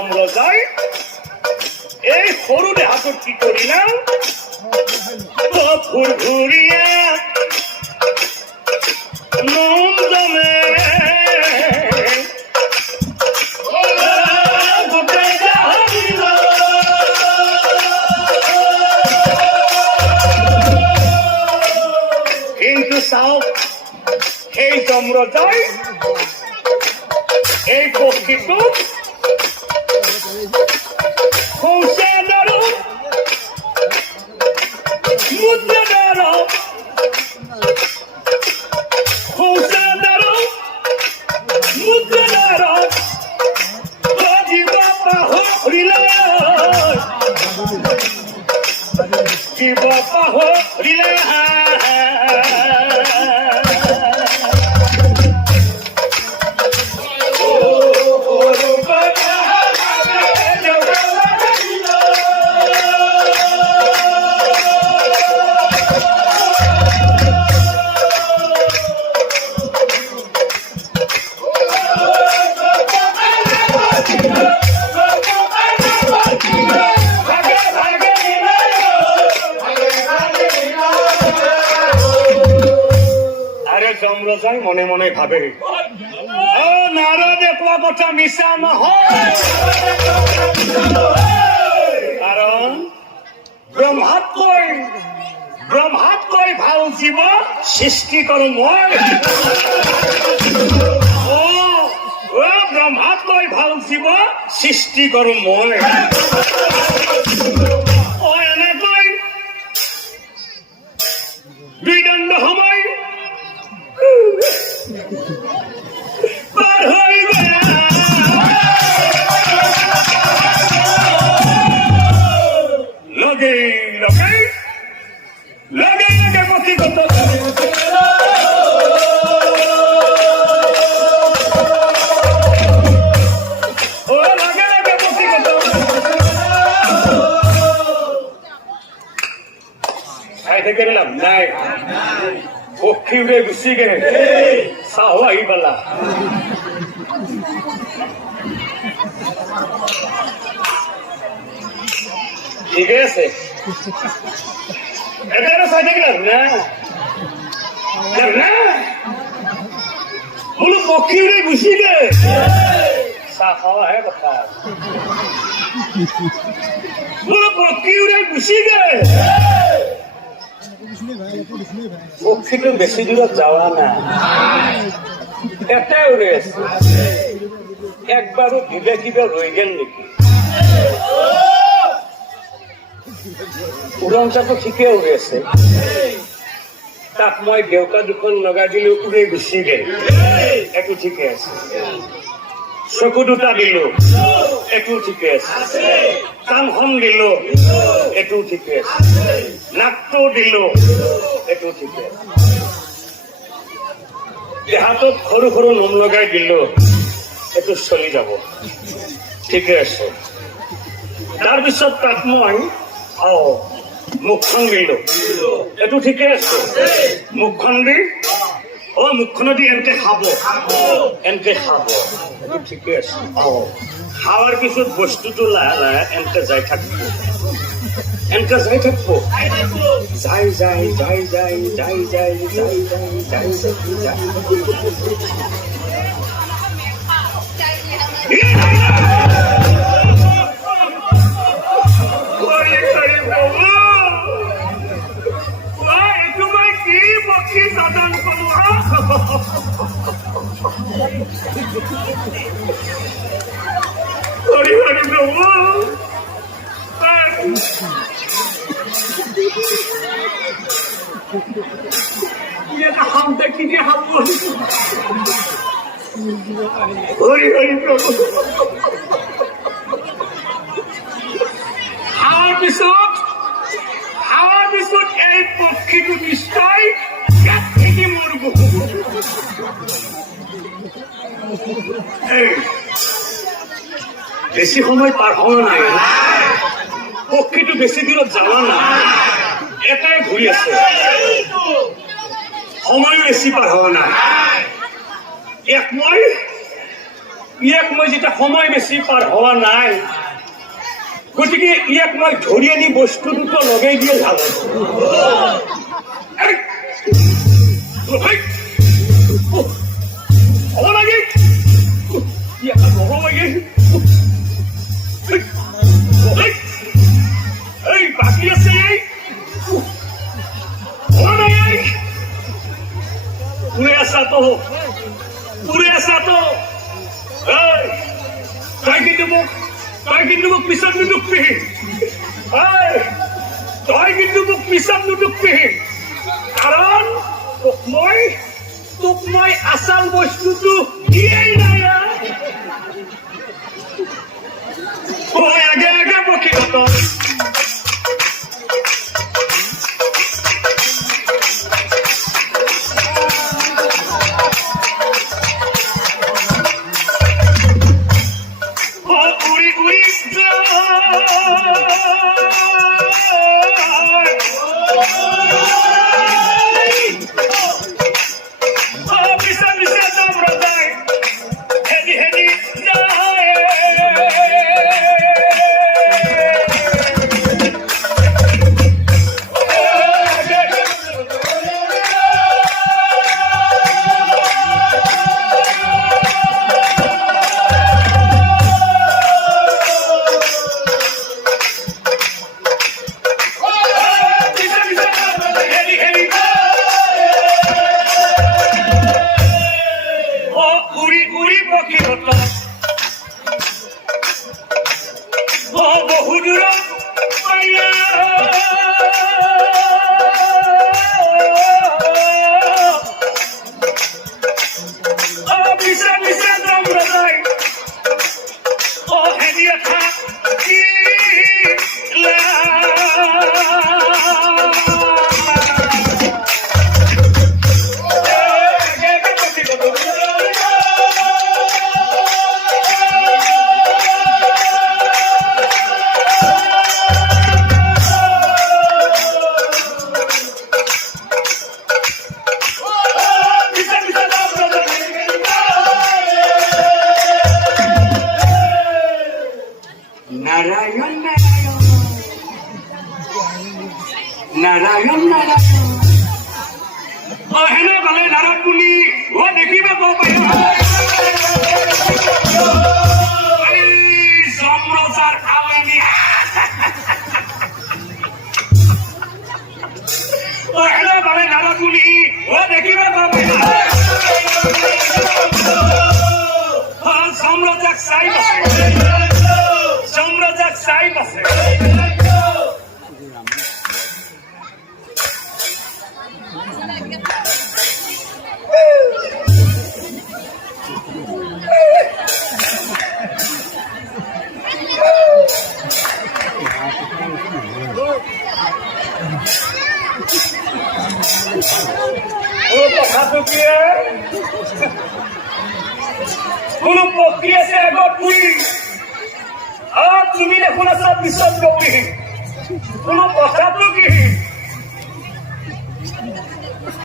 আমরা যাই এই হরুণে হাতটি করিলাম ঘুরিয়া নন্দমে কিন্তু চাও এই দম্র এই পক্ষীটো মুদ্রা মনে মনে ভাবে। ও নারদ কোৱা কথা মিছা নহয় কাৰণ ব্ৰহ্মাতকৈ ব্ৰহ্মাতকৈ ভালো জীৱ সৃষ্টি কৰোঁ মই। ব্ৰহ্মাতকৈ ভালো জীৱ সৃষ্টি কৰোঁ মই। ফায়দা করে লাভ নাই। পক্ষী উড়ে গুছি গেলে সাহু আহি পালা। ঠিক আছে। এটা ফায়দা করে লাভ না না বলো পক্ষী উড়ে গুছি গেলে সাহাওয়া হ্যাঁ কথা। বলো মুখ থেকে বেশি দূরে যাওয়া না। এটাই রয়েছে একবারও ভিবে কিবে রইলেন নাকি? উড়নটা ঠিকে উৰি আছে তাক মই দেউতা দুখন লগাই দিলে উড়ে গুচি গেল। একো ঠিকে আছে। চকু দুটা দিলো এইটো ঠিকে আছে। কাণখন দিলো এইটো ঠিকে আছে। নাকটো দিলো এইটো ঠিকে আছে। দেহাটোত সৰু সৰু নোম লগাই দিলো এইটো চলি যাব। ঠিকে আছে। তাৰপিছত তাক মই অ মুখখন দিলো। এইটো ঠিকে আছে। মুখখন দি অ মুখখনেদি এনেকে খাব এনেকে খাব এইটো ঠিকে আছে খাৱাৰ পিছত বস্তুটো লাহে লাহে এনেকে যাই থাকিব এনেকে যাই থাকিব যাই যাই যাই যাই যাই যাই যাই যাই যাই যাই যাই হরি হরি প্রভু হাম দেখি যে হাম হরি হরি প্রভু খাওয়ার পিছত খাওয়ার পিছত এই পক্ষীটো নিশ্চয় বেছি সময় পাৰ হোৱা নাই। পক্ষীটো বেছি দূৰত যোৱা নাই। এটাই ঘূৰি আছে। সময়ো বেছি পাৰ হোৱা নাই। ইয়াক মই ইয়াক মই যেতিয়া সময় বেছি পাৰ হোৱা নাই, গতিকে ইয়াক মই ধৰি আনি বস্তু দুটো লগাই দিয়ে ভালো তই কিন্তু মোক তই কিন্তু মোক পিছত নুদুকবি এই, তই কিন্তু মোক পিছত নুদুকবি কাৰণ তোক মই bos মই Iya, বস্তুটো নারায়ণ নারায়ণ। নারায়ণ নারায়ণ। অ হেনে ভালে নাৰায়ণ বুলি অ দেখিবা কব পাৰিবা সম্প্ৰচাৰ খালেনি অ হেনে ভালে নাৰায়ণ বুলি অ দেখিবা পাৰিবা অ সম্ৰজাক চাই। কোনো কথাটো কি কোনো প্ৰক্ৰিয়া আছে আগত তুই আৰু তুমি দেখোন আছা পিছত গৌৰী কোনো কথাটো